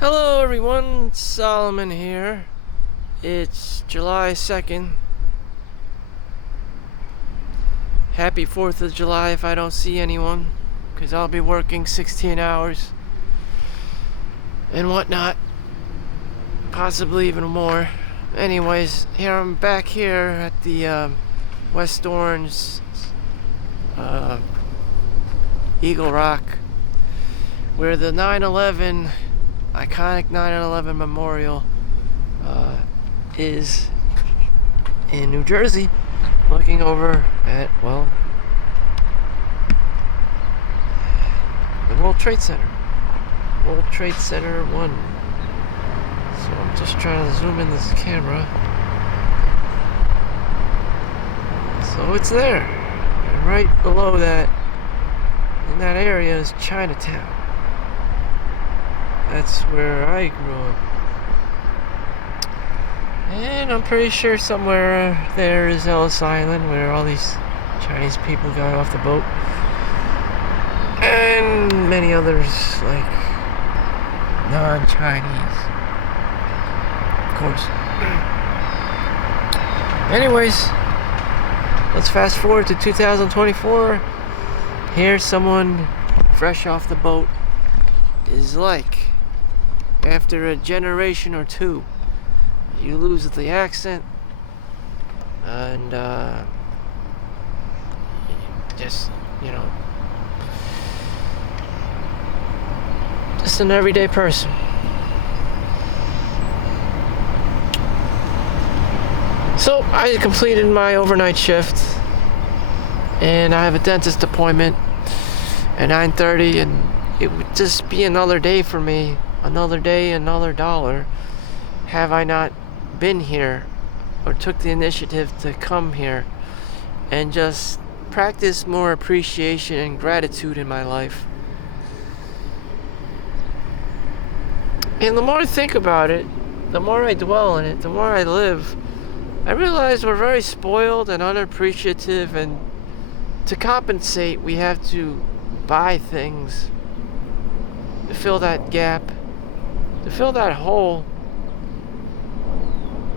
Hello everyone, Solomon here. It's July 2nd. Happy 4th of July if I don't see anyone, because I'll be working 16 hours and whatnot, possibly even more. Anyways, here I'm back here at the West Orange Eagle Rock, where the 9/11 iconic 9/11 memorial is in New Jersey, looking over at, well, the World Trade Center. World Trade Center 1. So I'm just trying to zoom in this camera. So it's there. And right below that, in that area, is Chinatown. That's where I grew up. And I'm pretty sure somewhere there is Ellis Island, where all these Chinese people got off the boat. And many others, like non-Chinese, of course. Anyways, let's fast forward to 2024. Here's someone fresh off the boat is like. After a generation or two, you lose the accent, and just, just an everyday person. So I completed my overnight shift, and I have a dentist appointment at 9:30, and it would just be another day for me. Another day, another dollar. Have I not been here or took the initiative to come here and just practice more appreciation and gratitude in my life? And the more I think about it, the more I dwell in it, the more I live, I realize we're very spoiled and unappreciative, and to compensate, we have to buy things to fill that gap. To fill that hole,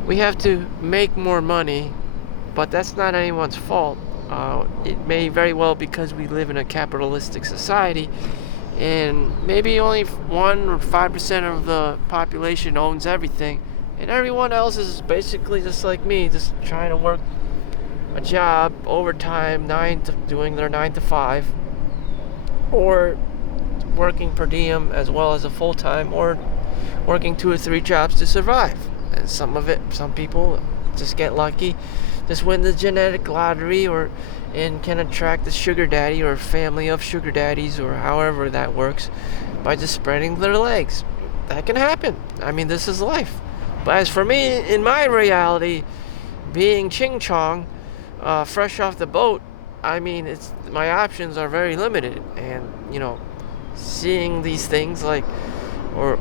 we have to make more money, but that's not anyone's fault. It may very well because we live in a capitalistic society, and maybe only 1 or 5% of the population owns everything, and everyone else is basically just like me, just trying to work a job, overtime, doing their 9 to 5, or working per diem as well as a full-time, or working 2 or 3 jobs to survive. And some people just get lucky, just win the genetic lottery, and can attract a sugar daddy or family of sugar daddies, or however that works, by just spreading their legs. That can happen. I mean, this is life. But as for me, in my reality, being Ching Chong, fresh off the boat, I mean, my options are very limited. And seeing these things like, or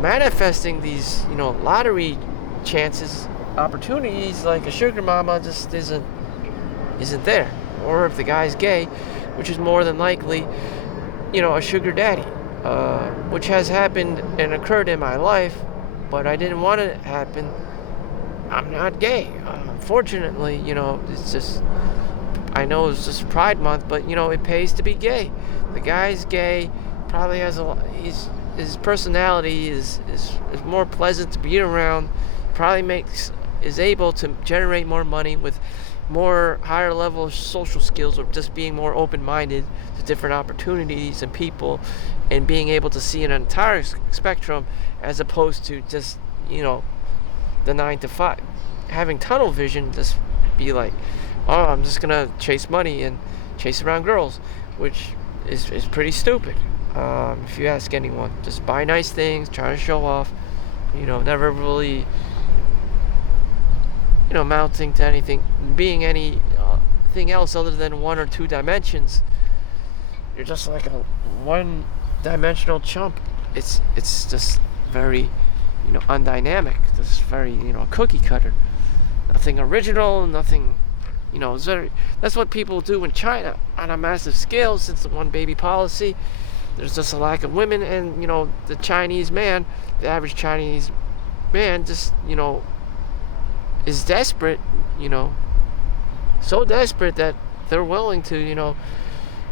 manifesting these, lottery chances, opportunities, like a sugar mama, just isn't there. Or if the guy's gay, which is more than likely, a sugar daddy, which has happened and occurred in my life, but I didn't want it to happen. I'm not gay. Unfortunately, it's just, I know it's just Pride Month, but it pays to be gay. The guy's gay, probably has his personality is more pleasant to be around, probably is able to generate more money with more higher level social skills, or just being more open-minded to different opportunities and people, and being able to see an entire spectrum, as opposed to just the 9 to 5, having tunnel vision, just be like, oh, I'm just gonna chase money and chase around girls, which is pretty stupid. If you ask anyone, just buy nice things, try to show off, never really, amounting to anything, being anything else other than 1 or 2 dimensions. You're just like a one-dimensional chump. It's just very, undynamic. Just very, cookie cutter. Nothing original, nothing, that's what people do in China on a massive scale, since the one baby policy. there's just a lack of women, and the Chinese man, the average Chinese man, just is desperate, so desperate that they're willing to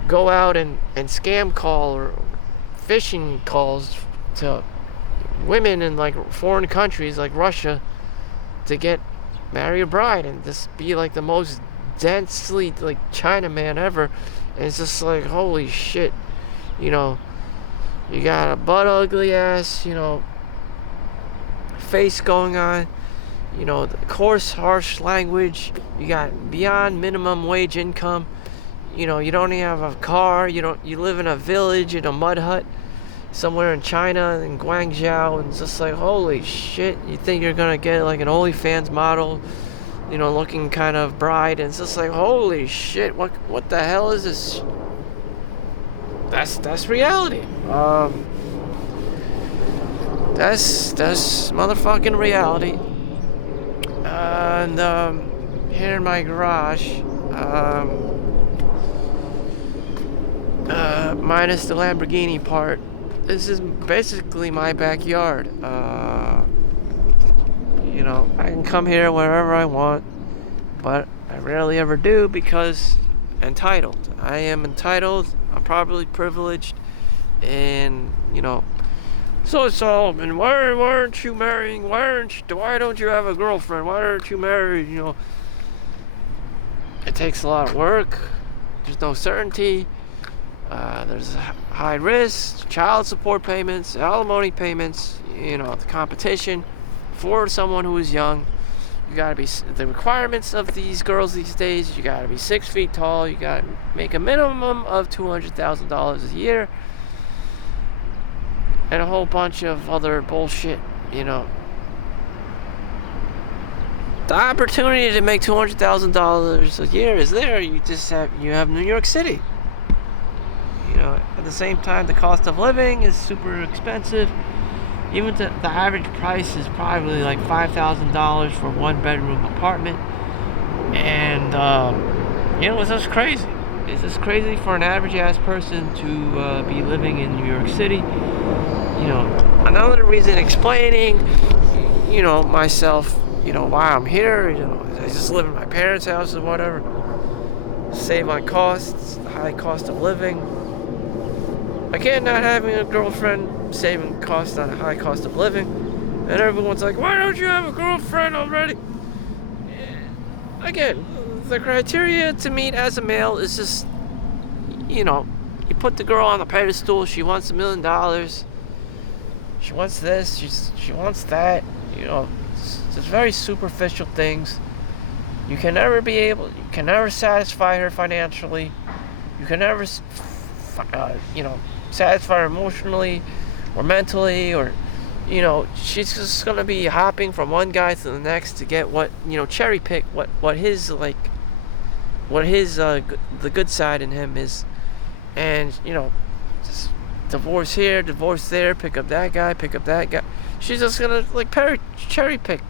go out and scam call or phishing calls to women in like foreign countries like Russia to marry a bride and just be like the most densely like China man ever. And it's just like, holy shit, you got a butt ugly ass, face going on, the coarse, harsh language. You got beyond minimum wage income. You don't even have a car. You live in a village in a mud hut somewhere in China, in Guangzhou, and it's just like, holy shit, you think you're gonna get like an OnlyFans model, looking kind of bride, and it's just like, holy shit, what the hell is this? That's reality. That's motherfucking reality. And here in my garage, minus the Lamborghini part, this is basically my backyard. I can come here wherever I want, but I rarely ever do because entitled. I am entitled. I'm probably privileged, and So Solomon, why aren't you marrying? Why don't you have a girlfriend? Why aren't you married? It takes a lot of work. There's no certainty. There's high risk, child support payments, alimony payments. The competition for someone who is young. You gotta be, the requirements of these girls these days. You gotta be 6 feet tall. You gotta make a minimum of $200,000 a year, and a whole bunch of other bullshit. The opportunity to make $200,000 a year is there. You have New York City. At the same time, the cost of living is super expensive. Even the average price is probably like $5,000 for a one-bedroom apartment. And, it's just crazy. It's just crazy for an average-ass person to be living in New York City. Another reason explaining, myself, why I'm here. I just live in my parents' house or whatever. Save on costs, the high cost of living. Again, not having a girlfriend, saving costs on a high cost of living. And everyone's like, why don't you have a girlfriend already? Again, the criteria to meet as a male is just, you put the girl on the pedestal. She wants $1 million. She wants this. She wants that. Just very superficial things. You can never satisfy her financially. You can never, satisfy her emotionally or mentally, or she's just gonna be hopping from one guy to the next to get what cherry pick what his the good side in him is, and just divorce here, divorce there, pick up that guy. She's just gonna cherry pick.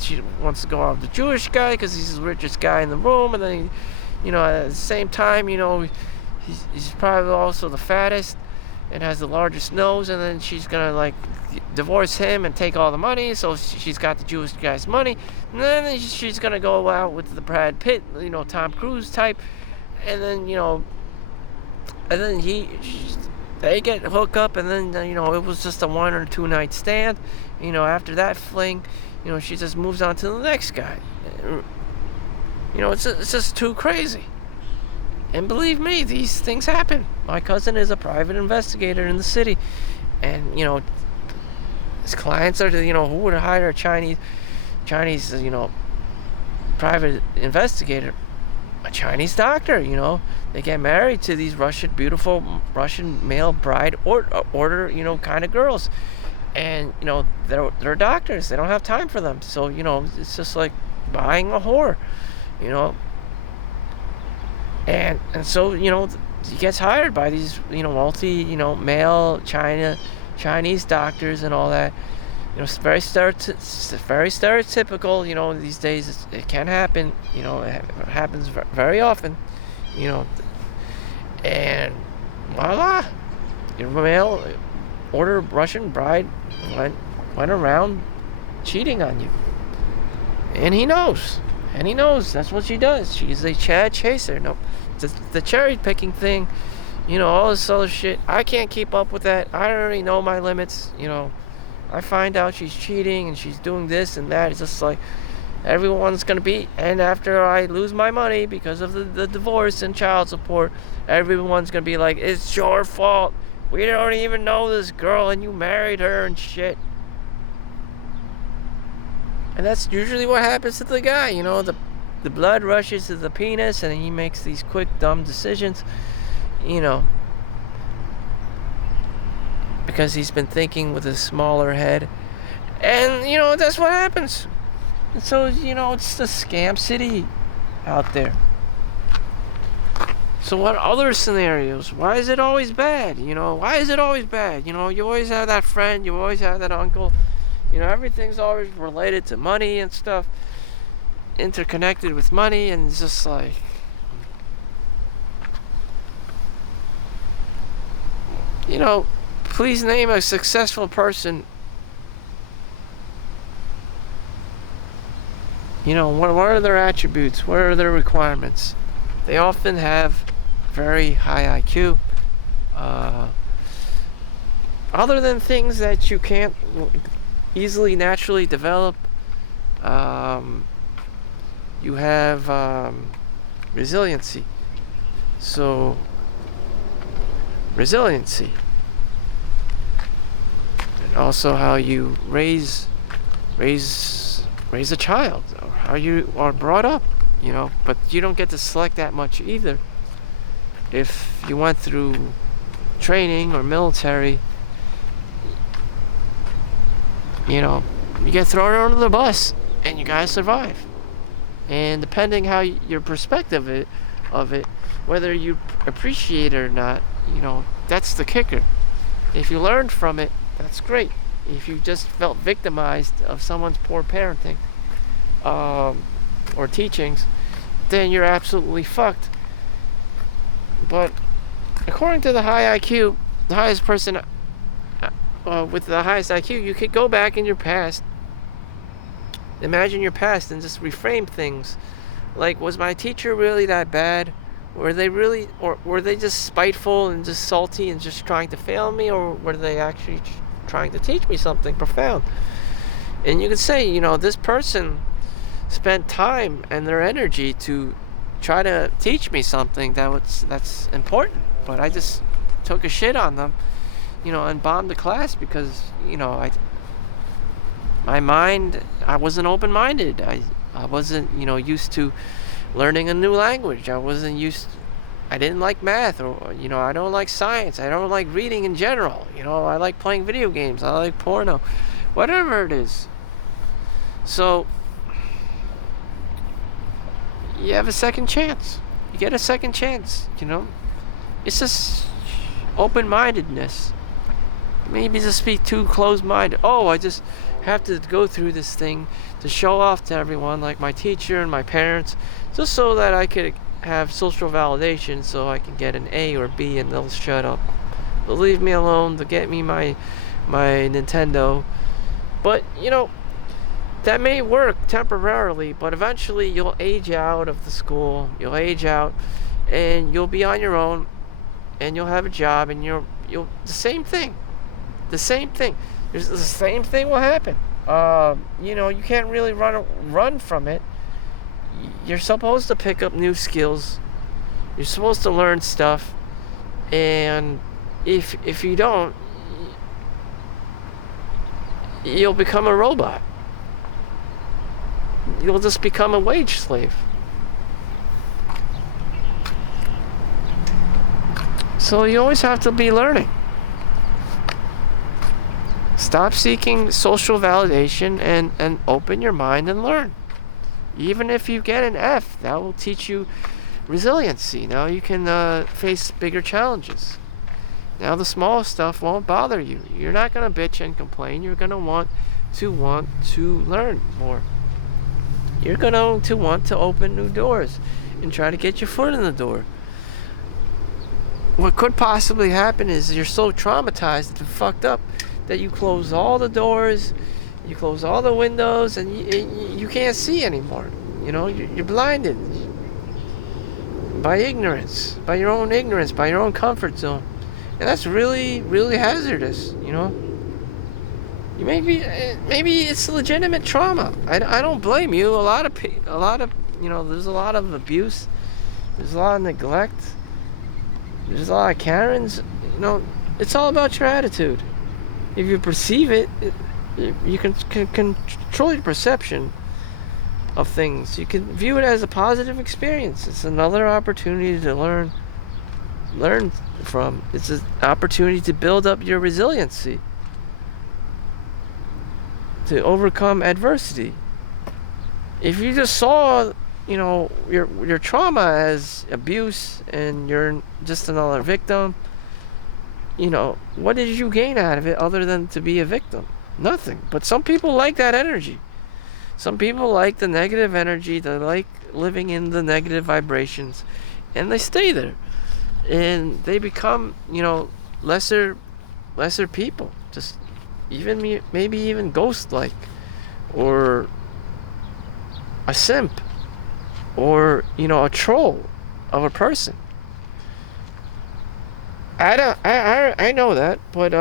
She wants to go out with the Jewish guy because he's the richest guy in the room, and then at the same time he's probably also the fattest and has the largest nose, and then she's gonna divorce him and take all the money, so she's got the Jewish guy's money, and then she's gonna go out with the Brad Pitt, Tom Cruise type, and then they get hooked up, and then it was just a 1 or 2 night stand. After that fling, she just moves on to the next guy. It's just too crazy. And believe me, these things happen. My cousin is a private investigator in the city, and his clients are who would hire a Chinese private investigator? A Chinese doctor. They get married to these beautiful Russian male bride order kind of girls, and they're doctors. They don't have time for them, so it's just like buying a whore, and so he gets hired by these male Chinese doctors and all that. It's very stereotypical. These days it can happen. It happens very often. And voila, your male order Russian bride went around cheating on you. And he knows. And he knows that's what she does. She's a Chad chaser. No, the cherry picking thing, all this other shit. I can't keep up with that. I already know my limits. I find out she's cheating and she's doing this and that. It's just like everyone's going to be. And after I lose my money because of the divorce and child support, everyone's going to be like, it's your fault. We don't even know this girl and you married her and shit. And that's usually what happens to the guy. The blood rushes to the penis and he makes these quick, dumb decisions, because he's been thinking with a smaller head. And, that's what happens. And so, it's the scam city out there. So what other scenarios? Why is it always bad? Why is it always bad? You always have that friend. You always have that uncle. Everything's always related to money and stuff, interconnected with money, and it's just like, please name a successful person. What are their attributes? What are their requirements? They often have very high IQ. Other than things that you can't easily naturally develop, you have resiliency. So resiliency, and also how you raise a child, or how you are brought up, but you don't get to select that much either. If you went through training or military, you get thrown under the bus and you gotta survive. And depending how your perspective of it, whether you appreciate it or not, that's the kicker. If you learned from it, that's great. If you just felt victimized of someone's poor parenting or teachings, then you're absolutely fucked. But according to the high IQ, the highest person with the highest IQ, you could go back in your past, imagine your past, and just reframe things. Like, was my teacher really that bad? Were they really, or were they just spiteful and just salty and just trying to fail me, or were they actually trying to teach me something profound? And you could say, this person spent time and their energy to try to teach me something that's important, but I just took a shit on them, and bombed the class because, my mind, I wasn't open-minded. I wasn't, used to learning a new language. I didn't like math, or, I don't like science. I don't like reading in general. I like playing video games. I like porno, whatever it is. So you have a second chance. You get a second chance, It's just open-mindedness. Maybe just be too closed-minded. Oh, I just have to go through this thing to show off to everyone, like my teacher and my parents, just so that I could have social validation, so I can get an A or B and they'll shut up. They'll leave me alone. They'll get me my Nintendo. But, that may work temporarily, but eventually you'll age out of the school. You'll age out and you'll be on your own, and you'll have a job, and you'll the same thing. The same thing. The same thing will happen. You can't really run from it. You're supposed to pick up new skills. You're supposed to learn stuff, and if you don't, you'll become a robot. You'll just become a wage slave. So you always have to be learning. Stop seeking social validation and open your mind and learn. Even if you get an F, that will teach you resiliency. Now you can face bigger challenges. Now the small stuff won't bother you. You're not going to bitch and complain. You're going to want to learn more. You're going to want to open new doors and try to get your foot in the door. what could possibly happen is you're so traumatized and fucked up that you close all the doors, you close all the windows, and you can't see anymore. You know, you're blinded by ignorance, by your own ignorance, by your own comfort zone. And that's really, really hazardous, you know. Maybe it's legitimate trauma. I don't blame you. A lot of, you know, there's a lot of abuse. There's a lot of neglect. There's a lot of Karens. You know, it's all about your attitude. If you perceive it, you can control your perception of things. You can view it as a positive experience. It's another opportunity to learn from. It's an opportunity to build up your resiliency, to overcome adversity. If you just saw, you know, your trauma as abuse and you're just another victim, you know, what did you gain out of it other than to be a victim? Nothing. But some people like that energy. Some people like the negative energy. They like living in the negative vibrations, and they stay there, and they become, you know, lesser people. Just maybe even ghost-like, or a simp, or, you know, a troll of a person. I know that, but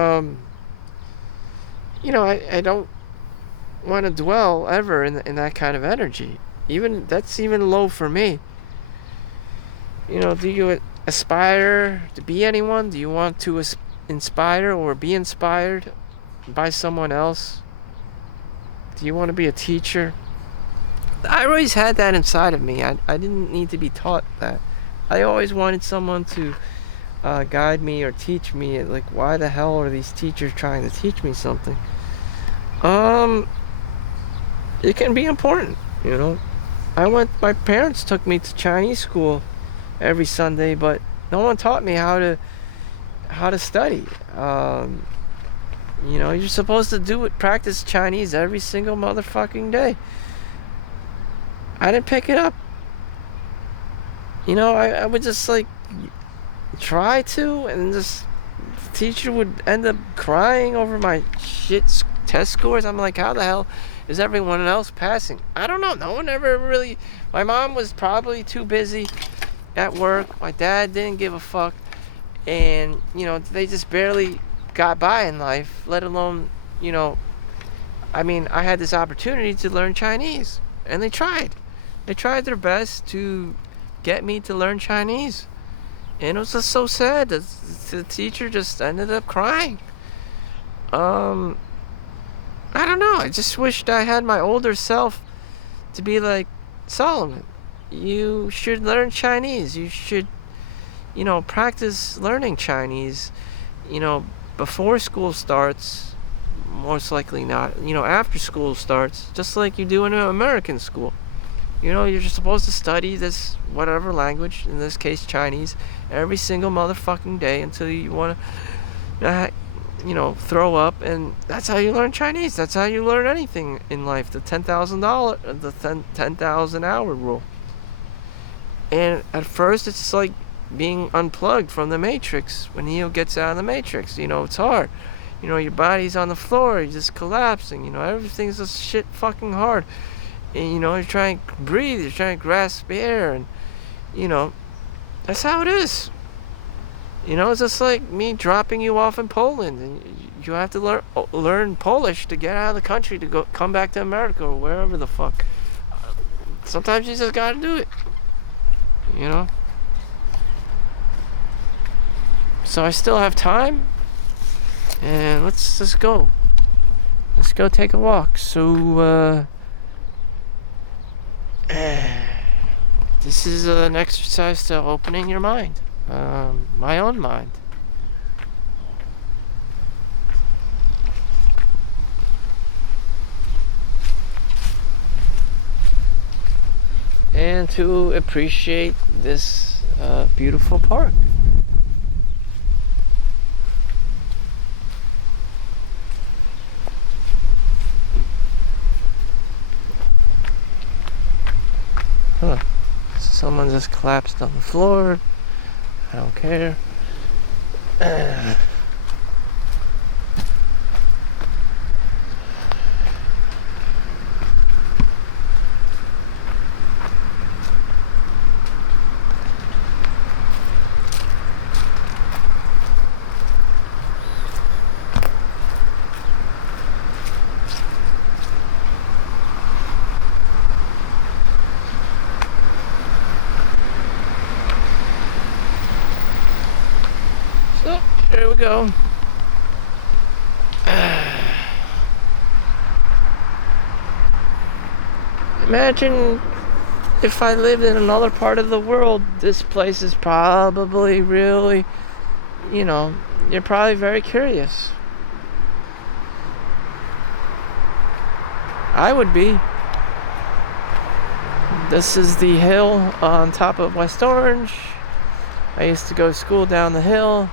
you know, I don't want to dwell ever in that kind of energy. That's even low for me. You know, do you aspire to be anyone? Do you want to inspire or be inspired by someone else? Do you want to be a teacher? I always had that inside of me. I didn't need to be taught that. I always wanted someone to guide me or teach me. Like, why the hell are these teachers trying to teach me something? It can be important, you know. My parents took me to Chinese school every Sunday, but no one taught me how to study. You know, you're supposed to practice Chinese every single motherfucking day. I didn't pick it up. You know, I would just like try to, and the teacher would end up crying over my shit test scores. I'm like, how the hell is everyone else passing? I don't know. No one ever really. My mom was probably too busy at work. My dad didn't give a fuck, and you know, they just barely got by in life, let alone, you know, I mean, I had this opportunity to learn Chinese, and they tried their best to get me to learn Chinese, and it was just so sad. The teacher just ended up crying. I don't know, I just wished I had my older self to be like, Solomon, you should learn Chinese, you should, you know, practice learning Chinese, you know, before school starts, most likely not, you know, after school starts, just like you do in an American school. You know, you're just supposed to study this whatever language, in this case Chinese, every single motherfucking day until you want to, you know, throw up, and that's how you learn Chinese. That's how you learn anything in life. The $10,000 hour rule. And at first, it's like being unplugged from the Matrix. When Neo gets out of the Matrix, you know, it's hard. You know, your body's on the floor, you're just collapsing. You know, everything's just shit fucking hard. And, you know, you're trying to breathe, you're trying to grasp air, and, you know, that's how it is. You know, it's just like me dropping you off in Poland, and you have to learn Polish to get out of the country to come back to America or wherever the fuck. Sometimes you just gotta do it. You know? So I still have time, and let's go. Let's go take a walk. So, this is an exercise to opening your mind. My own mind. And to appreciate this beautiful park. Someone just collapsed on the floor. I don't care. So, here we go. Imagine if I lived in another part of the world. This place is probably really, you're probably very curious. I would be. This is the hill on top of West Orange. I used to go to school down the hill.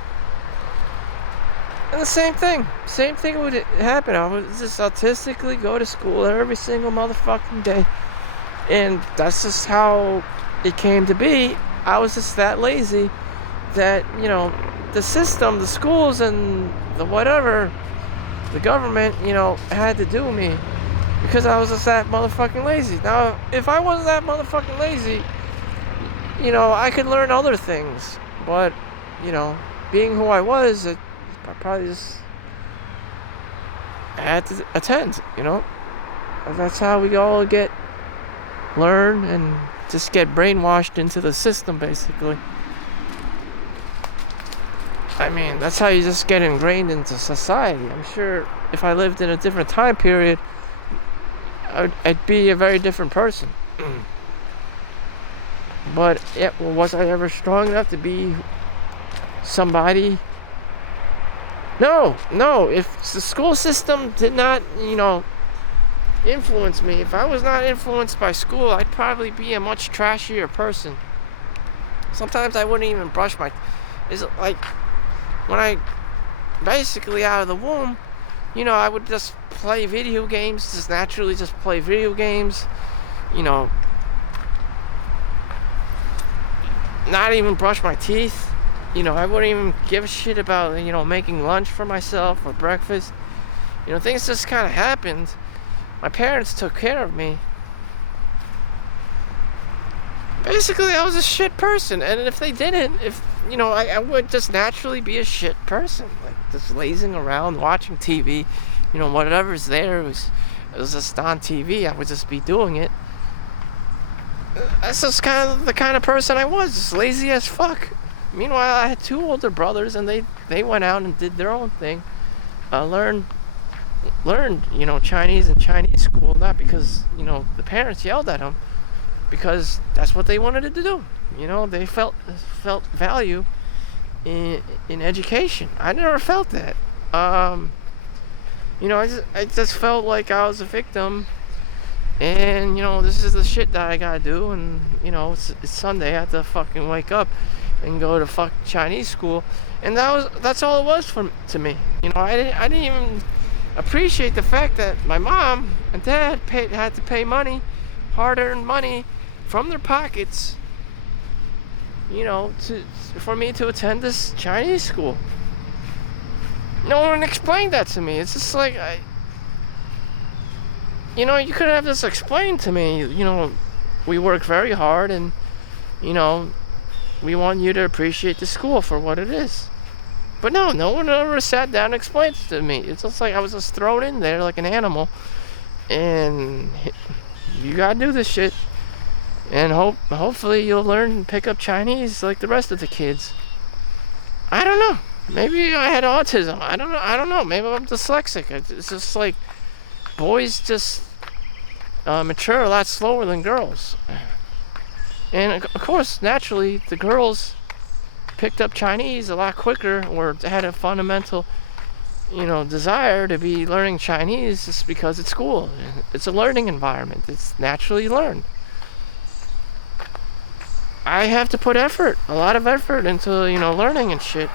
And the same thing would happen. I would just autistically go to school every single motherfucking day. And that's just how it came to be. I was just that lazy that, the system, the schools, and the whatever, the government, had to do me. Because I was just that motherfucking lazy. Now, if I wasn't that motherfucking lazy, I could learn other things. But, being who I was, I probably just had to attend, That's how we all learn and just get brainwashed into the system, basically. I mean, that's how you just get ingrained into society. I'm sure if I lived in a different time period, I'd be a very different person. But was I ever strong enough to be somebody? No. If the school system did not, influence me, if I was not influenced by school, I'd probably be a much trashier person. Sometimes I wouldn't even brush my... Is it like when I basically out of the womb, I would just play video games, just naturally just play video games, not even brush my teeth. I wouldn't even give a shit about, making lunch for myself or breakfast. Things just kind of happened. My parents took care of me. Basically, I was a shit person. And if they didn't, I would just naturally be a shit person. Like, just lazing around, watching TV. Whatever's there, it was just on TV. I would just be doing it. That's just kind of the kind of person I was, just lazy as fuck. Meanwhile, I had two older brothers, and they went out and did their own thing. Learned, Chinese in Chinese school, not because, the parents yelled at them, because that's what they wanted to do. They felt value in education. I never felt that. I just felt like I was a victim. And, this is the shit that I gotta do. And, it's Sunday. I have to fucking wake up and go to fucking Chinese school. And that's all it was to me. I didn't even appreciate the fact that my mom and dad had to pay money, hard-earned money, from their pockets, for me to attend this Chinese school. No one explained that to me. It's just like, you could have this explained to me. We work very hard, and, we want you to appreciate the school for what it is. But no one ever sat down and explained it to me. It's just like I was just thrown in there like an animal, and you gotta do this shit. And hopefully you'll learn and pick up Chinese like the rest of the kids. I don't know. Maybe I had autism. I don't know. Maybe I'm dyslexic. It's just like boys just mature a lot slower than girls. And of course, naturally, the girls picked up Chinese a lot quicker, or had a fundamental, desire to be learning Chinese, just because it's school. It's a learning environment. It's naturally learned. I have to put a lot of effort into, learning and shit.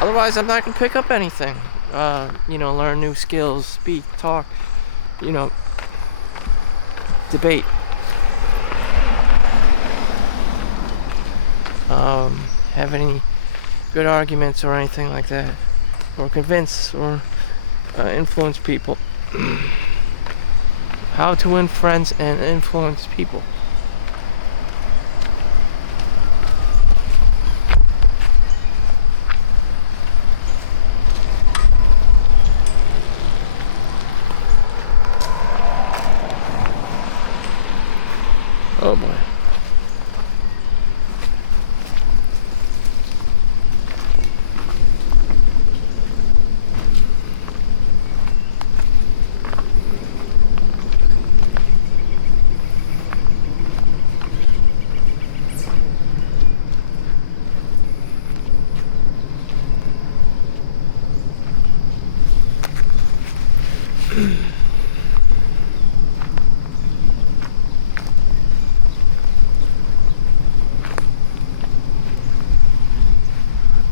Otherwise, I'm not gonna pick up anything. Learn new skills, speak, talk, debate. have any good arguments or anything like that, or convince or influence people. How to win friends and influence people. Oh boy.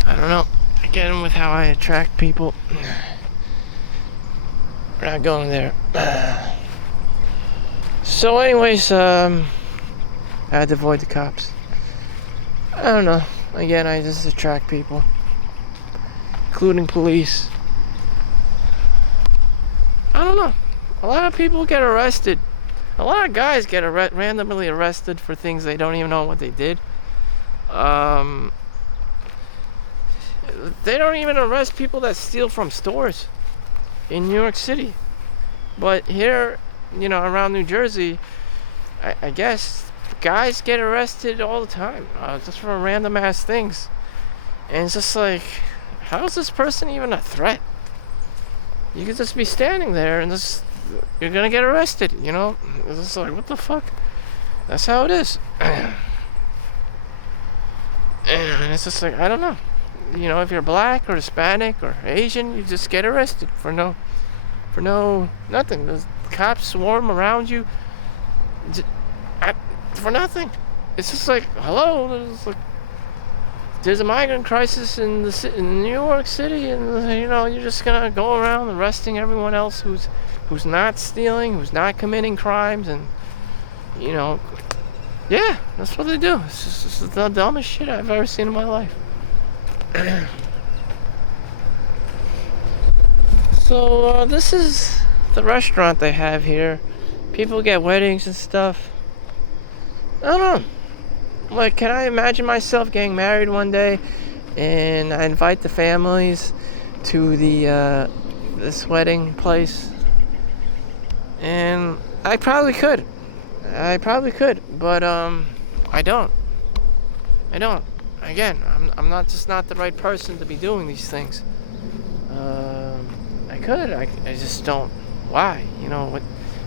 I don't know. Again, with how I attract people, we're not going there. So, anyways, I had to avoid the cops. I don't know. Again, I just attract people, including police. I don't know. A lot of people get arrested. A lot of guys get randomly arrested for things they don't even know what they did. They don't even arrest people that steal from stores in New York City. But here, around New Jersey, I guess guys get arrested all the time, just for random ass things. And it's just like, how is this person even a threat? You could just be standing there and you're gonna get arrested, It's just like, what the fuck? That's how it is. And it's just like, I don't know. If you're black or Hispanic or Asian, you just get arrested for nothing. The cops swarm around you for nothing. It's just like, hello, there's a migrant crisis in New York City, and you're just gonna go around arresting everyone else who's not stealing, who's not committing crimes, and yeah, that's what they do. It's just the dumbest shit I've ever seen in my life. So this is the restaurant they have here. People get weddings and stuff. I don't know. Like, can I imagine myself getting married one day, and I invite the families to this wedding place? And I probably could, but I don't. Again, I'm not the right person to be doing these things. I could. I just don't. Why?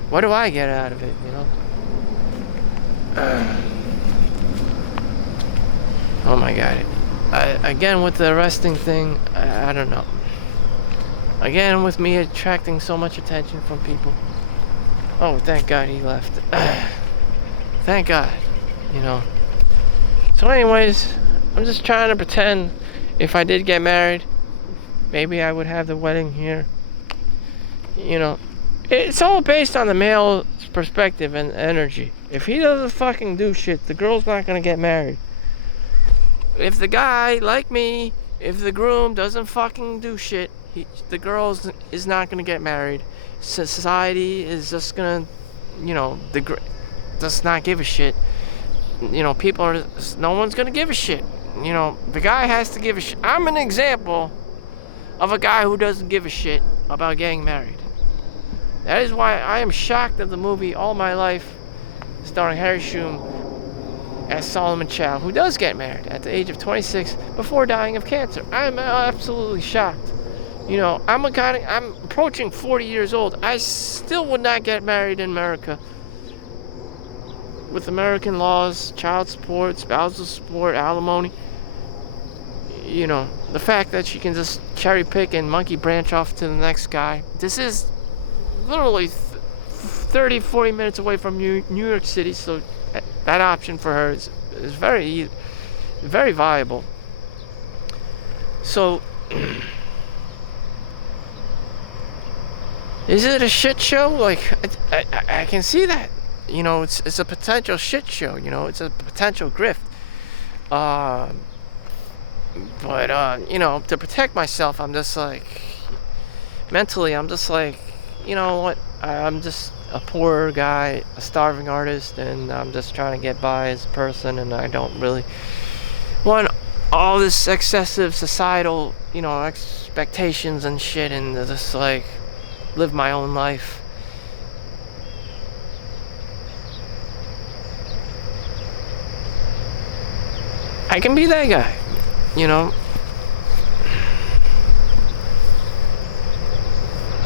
What do I get out of it? Oh my God. Again, with the arresting thing, I don't know. Again, with me attracting so much attention from people. Oh, thank God he left. Thank God. So anyways, I'm just trying to pretend if I did get married, maybe I would have the wedding here. It's all based on the male's perspective and energy. If he doesn't fucking do shit, the girl's not gonna get married. If the guy, like me, if the groom doesn't fucking do shit, the girl is not gonna get married. Society is just gonna, does not give a shit. No one's gonna give a shit. The guy has to give a shit. I'm an example of a guy who doesn't give a shit about getting married. That is why I am shocked at the movie All My Life, starring Harry Shum as Solomon Chau, who does get married at the age of 26 before dying of cancer. I'm absolutely shocked. I'm approaching 40 years old. I still would not get married in America. With American laws, child support, spousal support, alimony. The fact that she can just cherry pick and monkey branch off to the next guy. This is literally 30, 40 minutes away from New York City, so that option for her is very, very viable. So, is it a shit show? Like, I can see that. It's a potential shit show. It's a potential grift. But to protect myself, I'm just like, mentally, I'm just like, you know what? I'm just a poor guy, a starving artist, and I'm just trying to get by as a person, and I don't really want all this excessive societal, expectations and shit, and just like live my own life. I can be that guy, you know.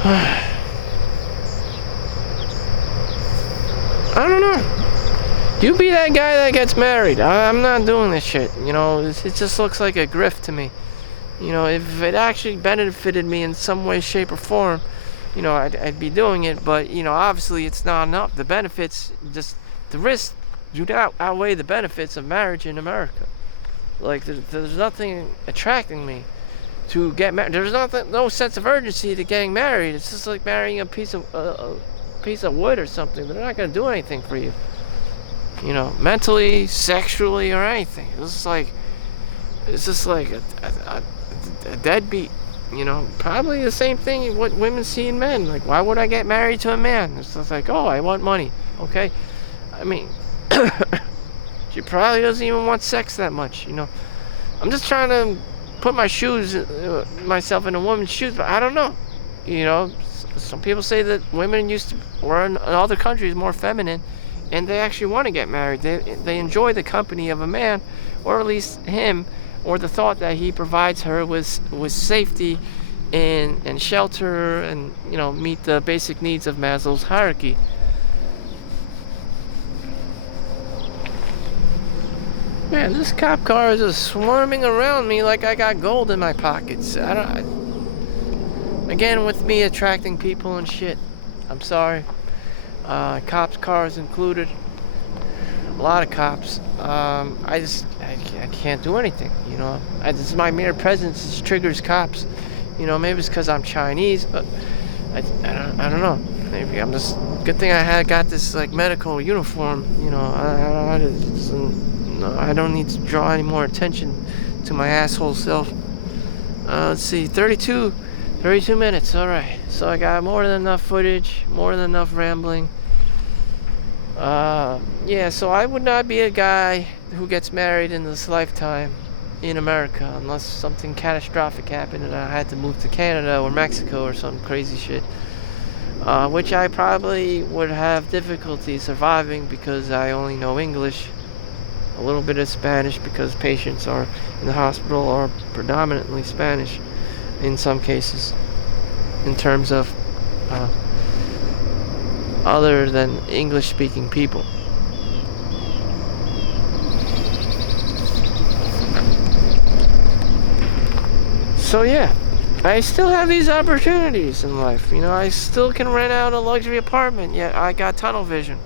I don't know. You be that guy that gets married. I'm not doing this shit. It just looks like a grift to me. If it actually benefited me in some way, shape, or form, I'd be doing it. But obviously, it's not enough. The benefits, just the risks, do not outweigh the benefits of marriage in America. Like there's nothing attracting me to get married. There's no sense of urgency to getting married. It's just like marrying a piece of wood or something. They're not gonna do anything for you. Mentally, sexually, or anything. It's just like a deadbeat. Probably the same thing what women see in men. Like, why would I get married to a man? It's just like, oh, I want money. Okay, I mean, she probably doesn't even want sex that much. I'm just trying to put myself in a woman's shoes, but I don't know. Some people say that women were in other countries more feminine, and they actually want to get married. They enjoy the company of a man, or at least him, or the thought that he provides her with safety and shelter, and meet the basic needs of Maslow's hierarchy. Man, this cop car is just swarming around me like I got gold in my pockets. Again, with me attracting people and shit. I'm sorry. Cops' cars included. A lot of cops. I can't do anything. This my mere presence just triggers cops. Maybe it's because I'm Chinese, but I don't know. Maybe I'm just. Good thing I got this like medical uniform. I don't need to draw any more attention to my asshole self. Let's see, 32 minutes. All right, so I got more than enough footage, more than enough rambling. Yeah, so I would not be a guy who gets married in this lifetime in America unless something catastrophic happened and I had to move to Canada or Mexico or some crazy shit, which I probably would have difficulty surviving because I only know English, a little bit of Spanish because patients are in the hospital are predominantly Spanish in some cases in terms of other than English speaking people. So yeah, I still have these opportunities in life. I still can rent out a luxury apartment, yet I got tunnel vision.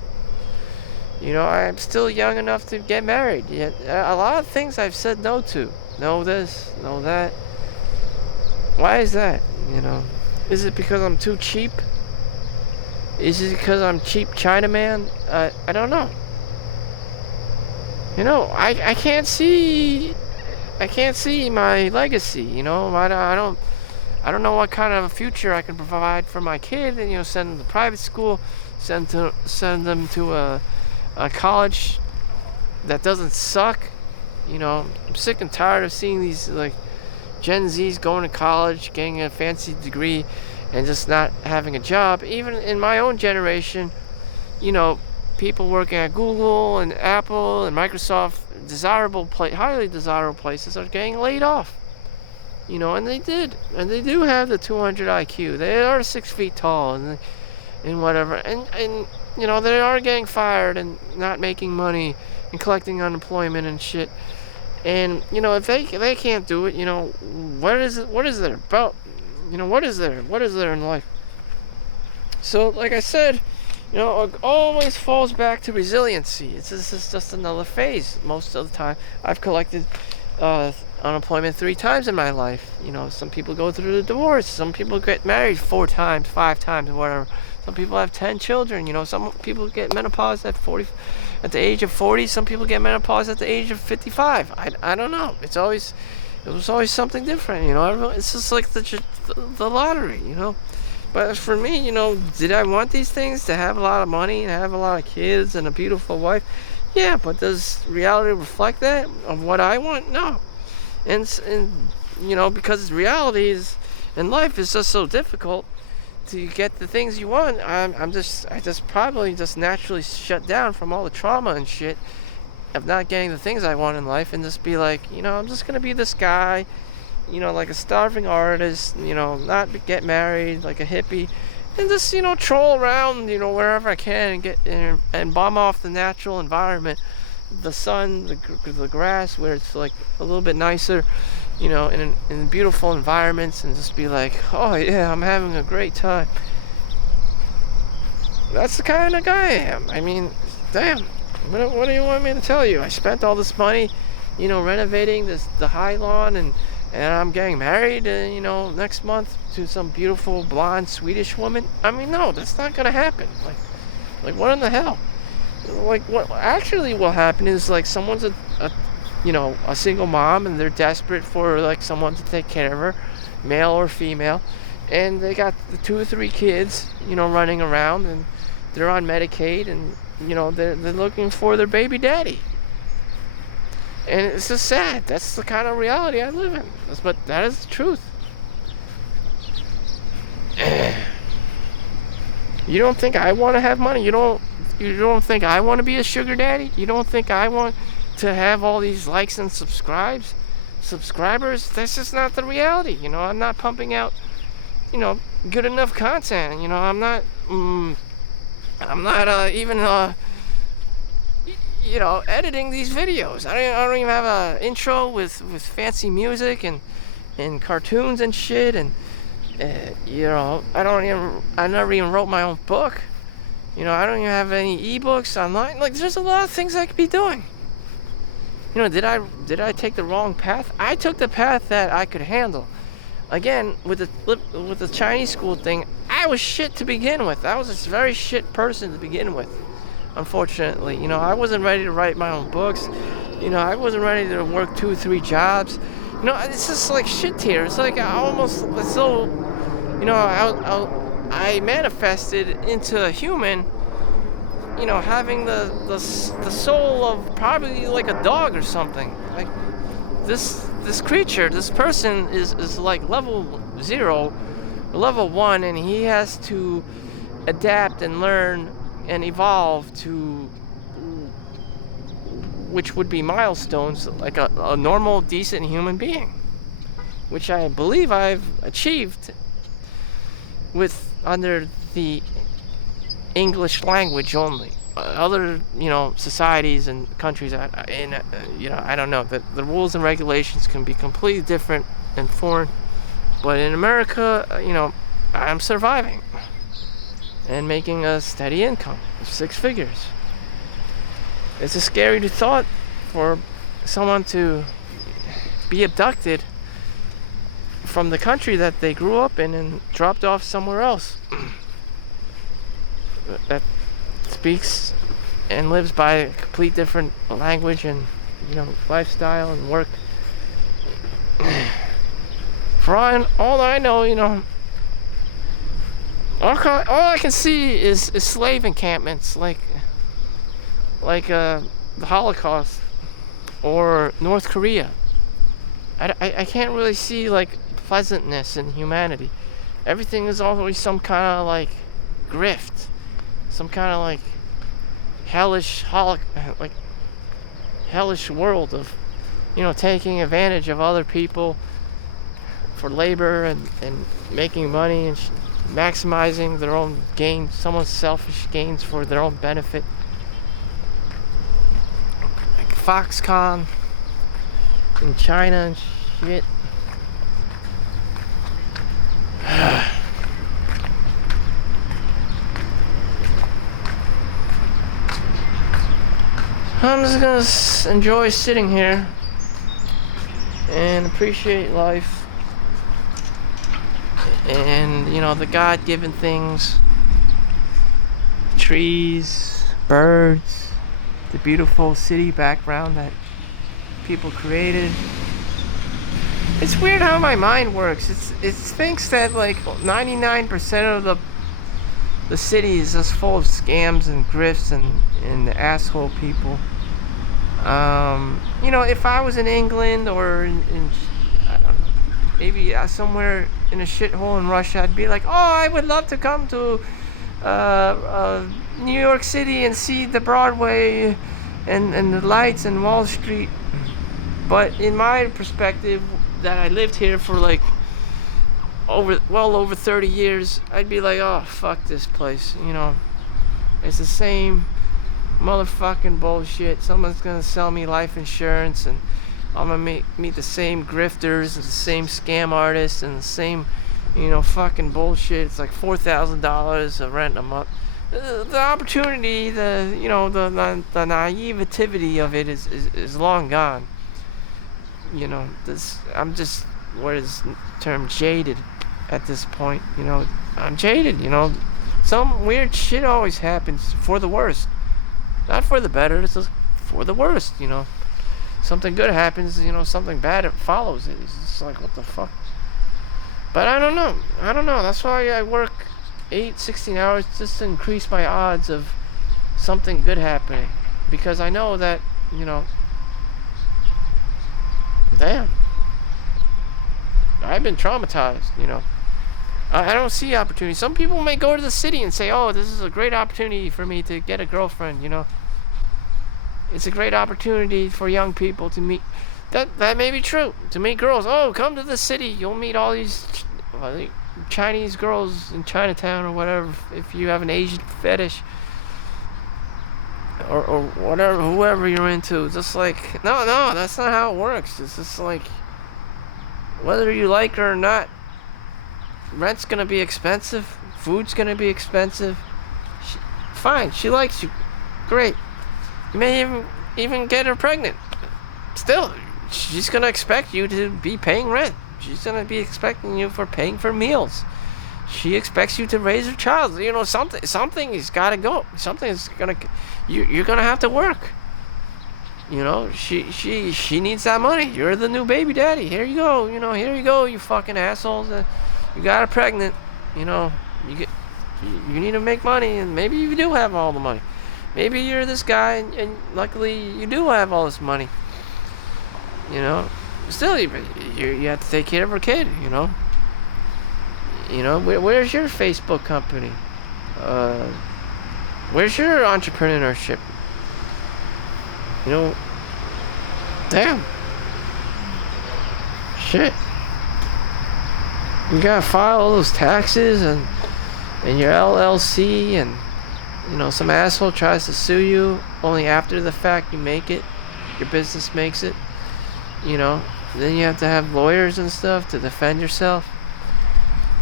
I'm still young enough to get married, yet a lot of things I've said no to. No this, no that. Why is that? Is it because I'm too cheap? Is it because I'm cheap Chinaman? I don't know. I can't see my legacy. I don't know what kind of a future I can provide for my kid. And send them to private school, send them to a college that doesn't suck. I'm sick and tired of seeing these like Gen Zs going to college, getting a fancy degree, and just not having a job. Even in my own generation, people working at Google and Apple and Microsoft, highly desirable places, are getting laid off. And they do have the 200 IQ. They are 6 feet tall and whatever, and they are getting fired and not making money and collecting unemployment and shit. And if they can't do it, what is there about? What is there in life? So like I said, it always falls back to resiliency. This is just another phase. Most of the time, I've collected unemployment 3 times in my life. Some people go through the divorce. Some people get married 4 times, 5 times, whatever. Some people have 10 children. Some people get menopause at the age of 40. Some people get menopause at the age of 55. I don't know. It's always It was always something different, It's just like the lottery, But for me, did I want these things to have a lot of money and have a lot of kids and a beautiful wife? Yeah, but does reality reflect that of what I want? No. And because reality is in life is just so difficult to get the things you want. I just probably just naturally shut down from all the trauma and shit of not getting the things I want in life, and just be like, I'm just gonna be this guy, like a starving artist, not get married, like a hippie, and just, troll around, wherever I can and get and bomb off the natural environment, the sun, the grass, where it's like a little bit nicer, in beautiful environments, and just be like, oh yeah, I'm having a great time. That's the kind of guy I am. I mean, damn, what do you want me to tell you? I spent all this money, renovating the High Lawn, and I'm getting married, next month to some beautiful blonde Swedish woman. I mean, no, that's not gonna happen. Like what in the hell? Like, what actually will happen is, like, someone's a single mom, and they're desperate for, like, someone to take care of her, male or female, and they got the 2 or 3 kids, running around, and they're on Medicaid, and they're looking for their baby daddy. And it's just sad. That's the kind of reality I live in. But that is the truth. You don't think I want to have money? You don't think I want to be a sugar daddy? You don't think I want to have all these likes and subscribers? That's just not the reality. I'm not pumping out, good enough content. I'm not even editing these videos. I don't even have an intro with fancy music and cartoons and shit, and I never even wrote my own book. I don't even have any ebooks online. Like, there's a lot of things I could be doing. Did I take the wrong path? I took the path that I could handle. Again, with the Chinese school thing, I was shit to begin with. I was a very shit person to begin with. Unfortunately, I wasn't ready to write my own books. I wasn't ready to work 2 or 3 jobs. It's just like shit here. It's like I manifested into a human, having the soul of probably like a dog or something. Like this creature, this person is like level 0, level 1, and he has to adapt and learn and evolve to, which would be milestones, like a normal, decent human being, which I believe I've achieved under the English language only. Other, societies and countries, I don't know. The rules and regulations can be completely different and foreign. But in America, I'm surviving and making a steady income of 6 figures. It's a scary thought for someone to be abducted from the country that they grew up in and dropped off somewhere else that speaks and lives by a complete different language and lifestyle and work. For all I know, all I can see is slave encampments like the Holocaust or North Korea. I can't really see like pleasantness in humanity. Everything is always some kind of like grift, some kind of like hellish world of taking advantage of other people for labor and making money and maximizing their own gain, someone's selfish gains for their own benefit. Like Foxconn in China and shit. I'm just gonna enjoy sitting here and appreciate life and the God-given things, trees, birds, the beautiful city background that people created, It's weird how my mind works. It thinks that like 99% of the city is just full of scams and grifts and asshole people. If I was in England or in I don't know, maybe somewhere in a shithole in Russia, I'd be like, oh, I would love to come to New York City and see the Broadway and the lights and Wall Street. But in my perspective, that I lived here for like over 30 years, I'd be like, oh, fuck this place. It's the same motherfucking bullshit. Someone's gonna sell me life insurance, and I'm gonna meet the same grifters and the same scam artists and the same, fucking bullshit. It's like $4,000 a rent a month. The opportunity, the naivety of it is long gone. I'm just, what is the term, jaded at this point. I'm jaded. Some weird shit always happens for the worst. Not for the better, it's just for the worst, Something good happens, something bad follows it. It's just like, what the fuck? But I don't know. That's why I work 16 hours just to increase my odds of something good happening. Because I know that, damn, I've been traumatized, I don't see opportunity. Some people may go to the city and say, oh, this is a great opportunity for me to get a girlfriend, It's a great opportunity for young people to meet. That may be true. To meet girls. Oh, come to the city. You'll meet all these Chinese girls in Chinatown or whatever. If you have an Asian fetish. Or whatever, whoever you're into. Just like, no, that's not how it works. It's just like, whether you like her or not, rent's gonna be expensive, food's gonna be expensive. Fine, she likes you, great. You may even get her pregnant. Still, she's gonna expect you to be paying rent. She's gonna be expecting you for paying for meals. She expects you to raise her child. Something has got to go. Something is gonna. You're gonna have to work. She needs that money. You're the new baby daddy. Here you go. Here you go. You fucking assholes. You got her pregnant. You need to make money, and maybe you do have all the money. Maybe you're this guy, and luckily you do have all this money. Still, you have to take care of her kid. Where's your Facebook company? Where's your entrepreneurship? Damn. Shit. You gotta file all those taxes and your LLC, and some asshole tries to sue you only after the fact you make it. Your business makes it. Then you have to have lawyers and stuff to defend yourself.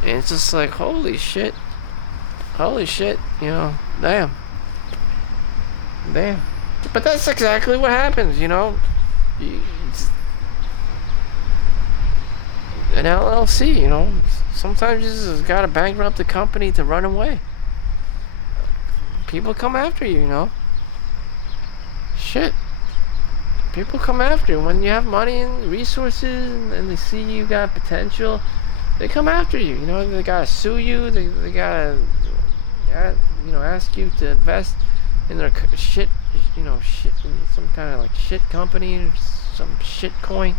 And it's just like, holy shit, damn. But that's exactly what happens, An LLC, sometimes you just gotta bankrupt the company to run away. People come after you, Shit. People come after you when you have money and resources, and they see you got potential. They come after you. They gotta sue you. They gotta, ask you to invest in their shit. Shit, in some kind of like shit company or some shit coin.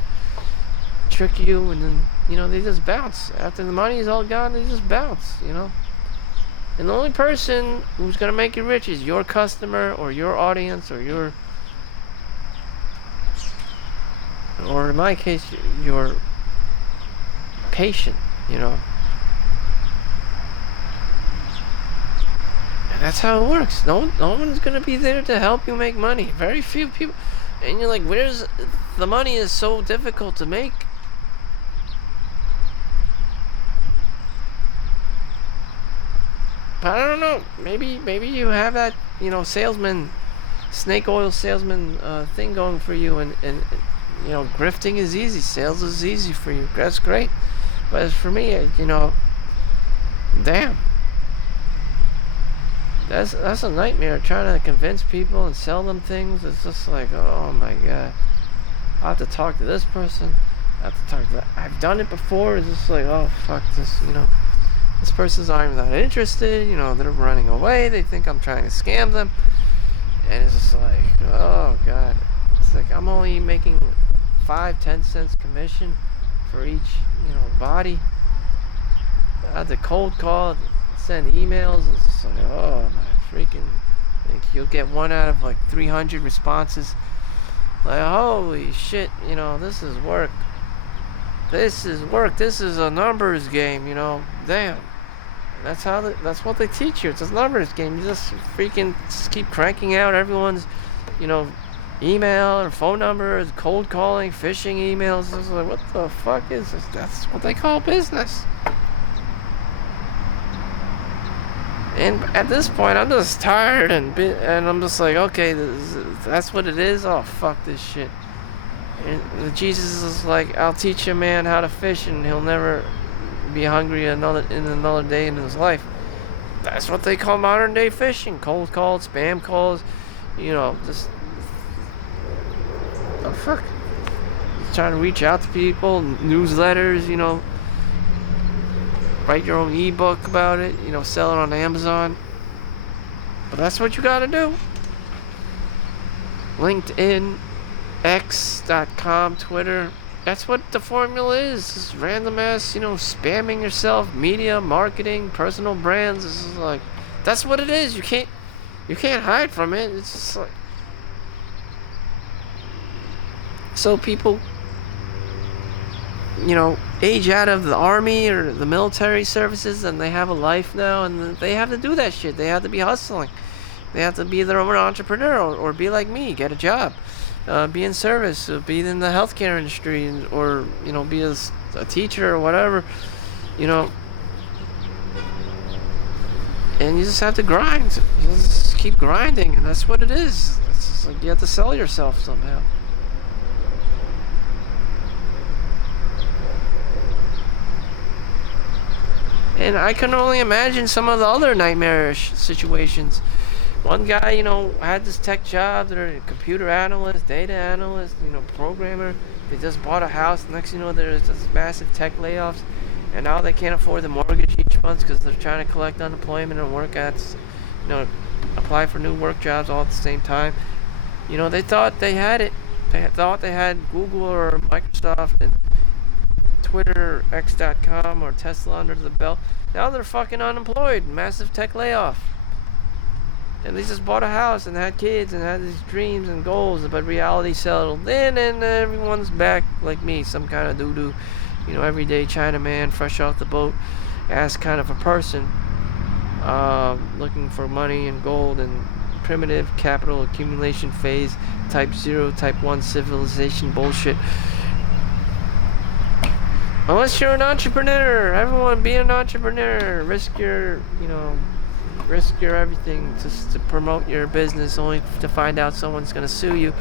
Trick you, and then they just bounce. After the money is all gone, they just bounce. And the only person who's gonna make you rich is your customer or your audience or or in my case, your patient. And that's how it works. No one's gonna be there to help you make money. Very few people. And you're like, where's the money is so difficult to make? But I don't know. Maybe you have that, salesman, snake oil salesman thing going for you, and grifting is easy. Sales is easy for you. That's great. But as for me, damn. That's a nightmare, trying to convince people and sell them things. It's just like, oh my god. I have to talk to this person. at the time. I've done it before. It's just like, oh fuck this, this person's not even that interested. They're running away. They think I'm trying to scam them, and it's just like, oh god. It's like I'm only making 5-10 cents commission for each, body. I had to cold call, send emails. It's just like, oh my freaking. Like you'll get 1 out of like 300 responses. Like, holy shit, this is work. This is work. This is a numbers game, Damn. That's what they teach you. It's a numbers game. You just keep cranking out everyone's, email or phone numbers, cold calling, phishing emails. It's like, what the fuck is this? That's what they call business. And at this point, I'm just tired and I'm just like, okay, that's what it is. Oh fuck this shit. And Jesus is like, I'll teach a man how to fish, and he'll never be hungry another day in his life. That's what they call modern day fishing. Cold calls, spam calls, just oh fuck. Just trying to reach out to people, newsletters, write your own ebook about it, sell it on Amazon. But that's what you gotta do. LinkedIn, X.com, Twitter. That's what the formula is. Just random ass, spamming yourself, media, marketing, personal brands. This is like, that's what it is. You can't hide from it. It's just like, so people, age out of the army or the military services, and they have a life now, and they have to do that shit. They have to be hustling. They have to be their own entrepreneur, or be like me, get a job, be in service, be in the healthcare industry, or be a teacher or whatever, and you just have to grind. You just keep grinding, and that's what it is. It's just like you have to sell yourself somehow. And I can only imagine some of the other nightmarish situations. One guy, had this tech job. They're a computer analyst, data analyst, programmer. They just bought a house. Next thing you know, there's this massive tech layoffs. And now they can't afford the mortgage each month because they're trying to collect unemployment and work at, apply for new work jobs all at the same time. They thought they had it. They thought they had Google or Microsoft and Twitter, X.com, or Tesla under the belt. Now they're fucking unemployed. Massive tech layoff. And they just bought a house and had kids and had these dreams and goals, but reality settled in, and everyone's back like me, some kind of doo-doo, everyday Chinaman, fresh off the boat, ass kind of a person, looking for money and gold and primitive capital accumulation phase, type 0, type 1 civilization bullshit. Unless you're an entrepreneur, everyone be an entrepreneur. Risk your everything just to promote your business, only to find out someone's gonna sue you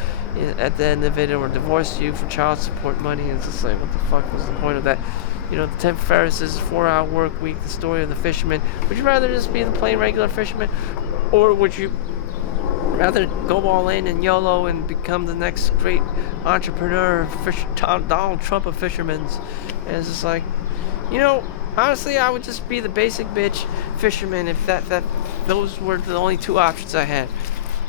at the end of it, or divorce you for child support money. And it's just like, what the fuck was the point of that? The Tim Ferriss's 4-hour work week, the story of the fisherman. Would you rather just be the plain regular fisherman, or would you rather go all in and YOLO and become the next great entrepreneur, Donald Trump of fishermen's? And it's just like, honestly, I would just be the basic bitch fisherman if those were the only two options I had.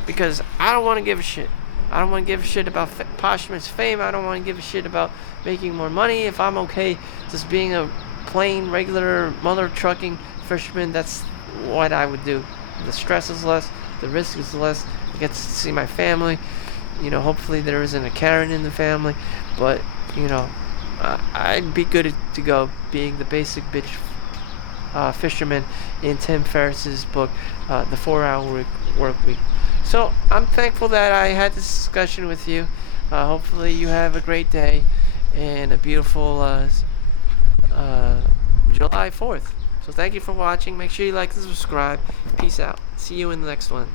Because I don't want to give a shit. I don't want to give a shit about posthumous fame. I don't want to give a shit about making more money. If I'm okay just being a plain, regular, mother trucking fisherman, that's what I would do. The stress is less. The risk is less. I get to see my family. Hopefully there isn't a Karen in the family. But, I'd be good to go being the basic bitch fisherman in Tim Ferriss's book, The 4-Hour Work Week. So I'm thankful that I had this discussion with you. Hopefully you have a great day and a beautiful July 4th. So thank you for watching. Make sure you like and subscribe. Peace out. See you in the next one.